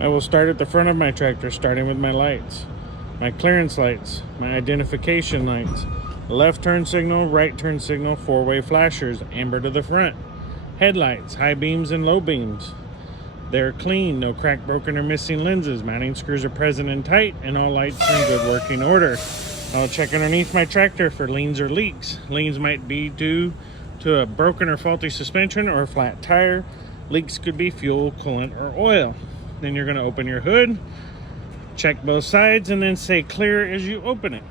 I will start at the front of my tractor, starting with my lights. My clearance lights, my identification lights, left turn signal, right turn signal, four-way flashers, amber to the front. Headlights, high beams and low beams. They're clean, no crack, broken, or missing lenses. Mounting screws are present and tight, and all lights are in good working order. I'll check underneath my tractor for leans or leaks. Leans might be due to a broken or faulty suspension or a flat tire. Leaks could be fuel, coolant, or oil. Then you're going to open your hood, check both sides, and then say clear as you open it.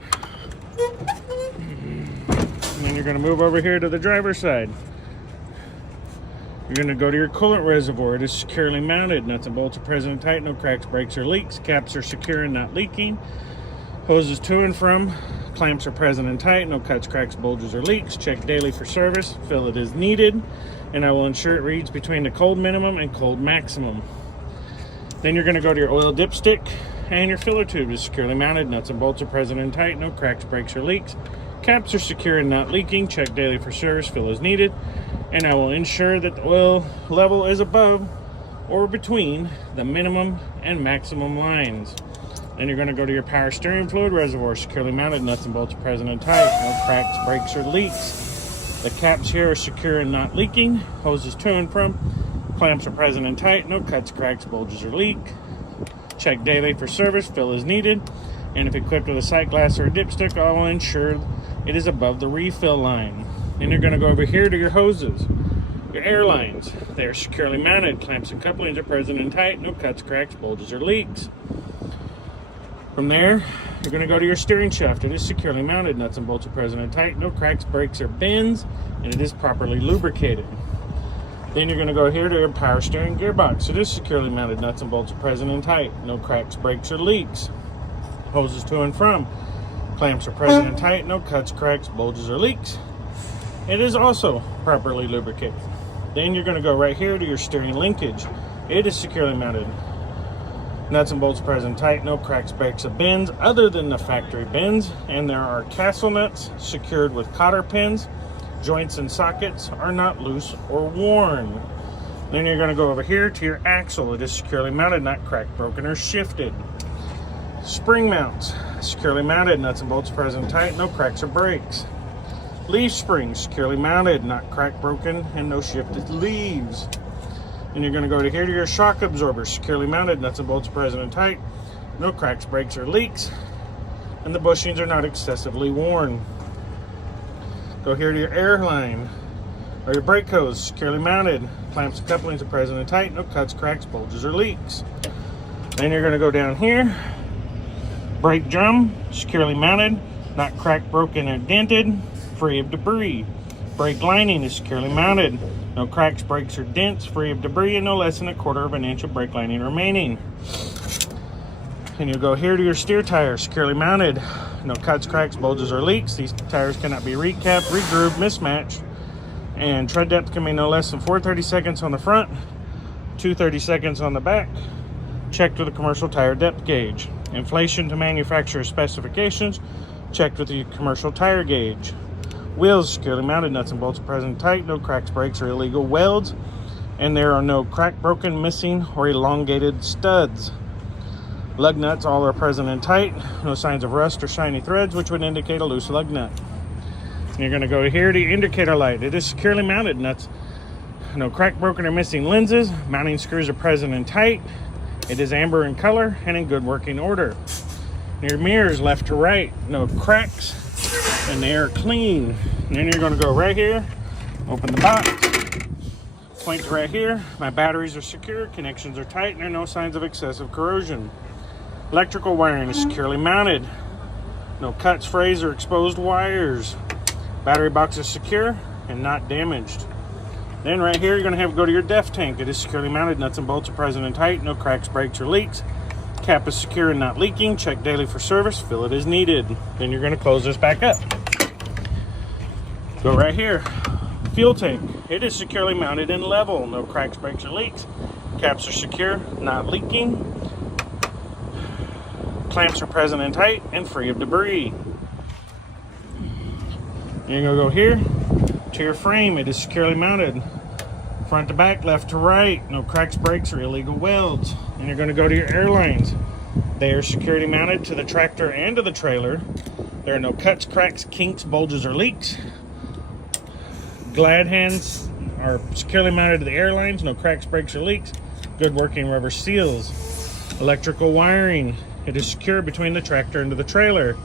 And then you're going to move over here to the driver's side. You're going to go to your coolant reservoir. It is securely mounted. Nuts and bolts are present and tight. No cracks, breaks, or leaks. Caps are secure and not leaking. Hoses to and from. Clamps are present and tight. No cuts, cracks, bulges, or leaks. Check daily for service. Fill it as needed. And I will ensure it reads between the cold minimum and cold maximum. Then you're going to go to your oil dipstick, and your filler tube is securely mounted. Nuts and bolts are present and tight. No cracks, breaks, or leaks. Caps are secure and not leaking. Check daily for service. Fill as needed. And I will ensure that the oil level is above or between the minimum and maximum lines. Then you're going to go to your power steering fluid reservoir, securely mounted. Nuts and bolts are present and tight. No cracks, breaks, or leaks. The caps here are secure and not leaking. Hoses to and from. Clamps are present and tight. No cuts, cracks, bulges, or leak. Check daily for service. Fill as needed. And if equipped with a sight glass or a dipstick, I will ensure it is above the refill line. Then you're going to go over here to your hoses. Your air lines. They are securely mounted. Clamps and couplings are present and tight. No cuts, cracks, bulges, or leaks. From there, you're going to go to your steering shaft. It is securely mounted. Nuts and bolts are present and tight. No cracks, breaks, or bends. And it is properly lubricated. Then you're going to go here to your power steering gearbox. It is securely mounted. Nuts and bolts are present and tight. No cracks, breaks, or leaks. Hoses to and from. Clamps are present and tight. No cuts, cracks, bulges, or leaks. It is also properly lubricated. Then you're going to go right here to your steering linkage. It is securely mounted. Nuts and bolts present and tight. No cracks, breaks, or bends other than the factory bends. And there are castle nuts secured with cotter pins. Joints and sockets are not loose or worn. Then you're going to go over here to your axle. It is securely mounted, not cracked, broken, or shifted. Spring mounts, securely mounted. Nuts and bolts present and tight. No cracks or breaks. Leaf springs, securely mounted, not cracked, broken, and no shifted leaves. And you're going to go to here to your shock absorber, securely mounted. Nuts and bolts present and tight. No cracks, breaks, or leaks. And the bushings are not excessively worn. Go here to your air line or your brake hose, securely mounted. Clamps and couplings are present and tight. No cuts, cracks, bulges, or leaks. Then you're going to go down here. Brake drum, securely mounted, not cracked, broken, or dented, free of debris. Brake lining is securely mounted. No cracks, breaks, or dents, free of debris, and no less than 1/4 of an inch of brake lining remaining. And you'll go here to your steer tire, securely mounted. No cuts, cracks, bulges, or leaks. These tires cannot be recapped, regrooved, mismatched. And tread depth can be no less than 4 30-seconds on the front, 2 30-seconds on the back. Checked with a commercial tire depth gauge. Inflation to manufacturer specifications. Checked with the commercial tire gauge. Wheels securely mounted. Nuts and bolts present and tight. No cracks, breaks, or illegal welds. And there are no cracked, broken, missing, or elongated studs. Lug nuts all are present and tight. No signs of rust or shiny threads, which would indicate a loose lug nut. And you're going to go here to your indicator light. It is securely mounted. Nuts, no cracked, broken, or missing lenses. Mounting screws are present and tight. It is amber in color and in good working order. Your mirrors left to right. No cracks. And they are clean. And then you're going to go right here. Open the box. Point to right here. My batteries are secure. Connections are tight. And there are no signs of excessive corrosion. Electrical wiring is securely mounted. No cuts, frays, or exposed wires. Battery box is secure and not damaged. Then right here, you're going to have to go to your def tank. It is securely mounted. Nuts and bolts are present and tight. No cracks, breaks, or leaks. Cap is secure and not leaking. Check daily for service. Fill it as needed. Then you're going to close this back up. Go right here. Fuel tank. It is securely mounted and level. No cracks, breaks, or leaks. Caps are secure, not leaking. Clamps are present and tight and free of debris. You're going to go here to your frame. It is securely mounted. Front to back, left to right. No cracks, breaks, or illegal welds. And you're going to go to your airlines. They are security mounted to the tractor and to the trailer. There are no cuts, cracks, kinks, bulges, or leaks. Glad hands are securely mounted to the airlines. No cracks, breaks, or leaks. Good working rubber seals. Electrical wiring. It is secure between the tractor and to the trailer.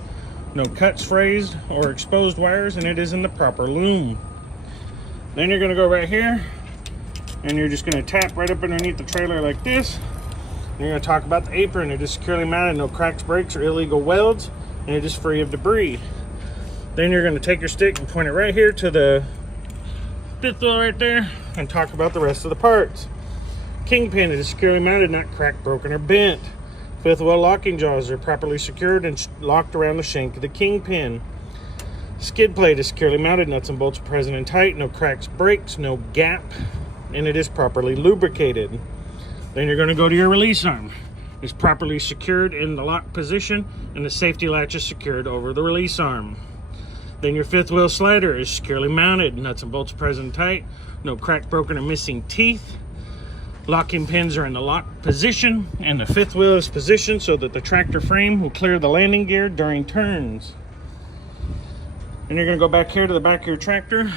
No cuts, phrased, or exposed wires, and it is in the proper loom. Then you're going to go right here, and you're just going to tap right up underneath the trailer like this. And you're going to talk about the apron. It is securely mounted, no cracks, breaks, or illegal welds, and it is free of debris. Then you're going to take your stick and point it right here to the fifth wheel right there, and talk about the rest of the parts. Kingpin, it is securely mounted, not cracked, broken, or bent. Fifth wheel locking jaws are properly secured and locked around the shank of the kingpin. Skid plate is securely mounted, nuts and bolts are present and tight, no cracks, breaks, no gap, and it is properly lubricated. Then you're going to go to your release arm. It's properly secured in the lock position, and the safety latch is secured over the release arm. Then your fifth wheel slider is securely mounted, nuts and bolts are present and tight, no cracked, broken, or missing teeth. Locking pins are in the lock position, and the fifth wheel is positioned so that the tractor frame will clear the landing gear during turns. And you're going to go back here to the back of your tractor,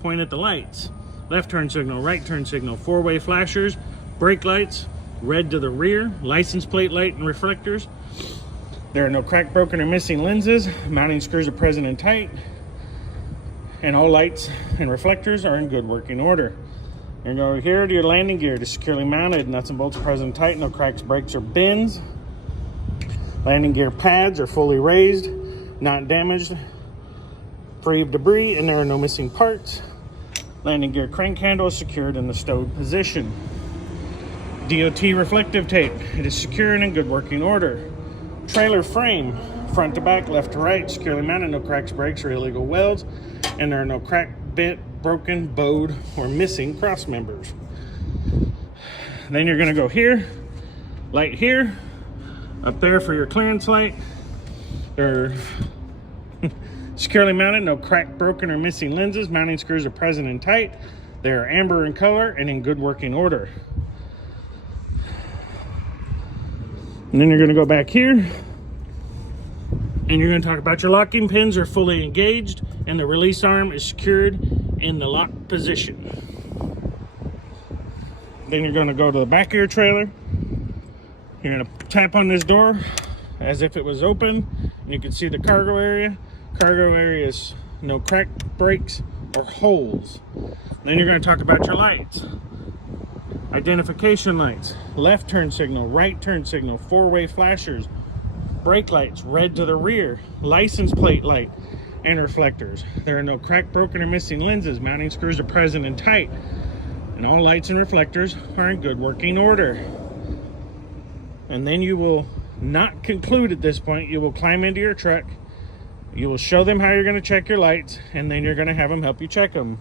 point at the lights. Left turn signal, right turn signal, four-way flashers, brake lights, red to the rear, license plate light and reflectors. There are no cracked, broken, or missing lenses. Mounting screws are present and tight, and all lights and reflectors are in good working order. You're going to go over here to your landing gear. It is securely mounted, nuts and bolts are present and tight, no cracks, breaks, or bends. Landing gear pads are fully raised, not damaged, free of debris, and there are no missing parts. Landing gear crank handle is secured in the stowed position. DOT reflective tape. It is secure and in good working order. Trailer frame, front to back, left to right, securely mounted, no cracks, breaks, or illegal welds, and there are no cracked, bent, broken, bowed, or missing cross members. Then you're going to go here, light here, up there for your clearance light. They're securely mounted, no cracked, broken, or missing lenses. Mounting screws are present and tight. They are amber in color and in good working order. And then you're going to go back here, and you're going to talk about your locking pins are fully engaged, and the release arm is secured in the lock position. Then you're going to go to the back of your trailer. You're going to tap on this door as if it was open, and you can see the cargo area. Cargo area is no cracked, breaks, or holes. Then you're going to talk about your lights. Identification lights, left turn signal, right turn signal, four-way flashers, brake lights, red to the rear, license plate light, and reflectors. There are no cracked, broken, or missing lenses. Mounting screws are present and tight, and all lights and reflectors are in good working order. And then you will not conclude at this point. You will climb into your truck, you will show them how you're going to check your lights, and then you're going to have them help you check them.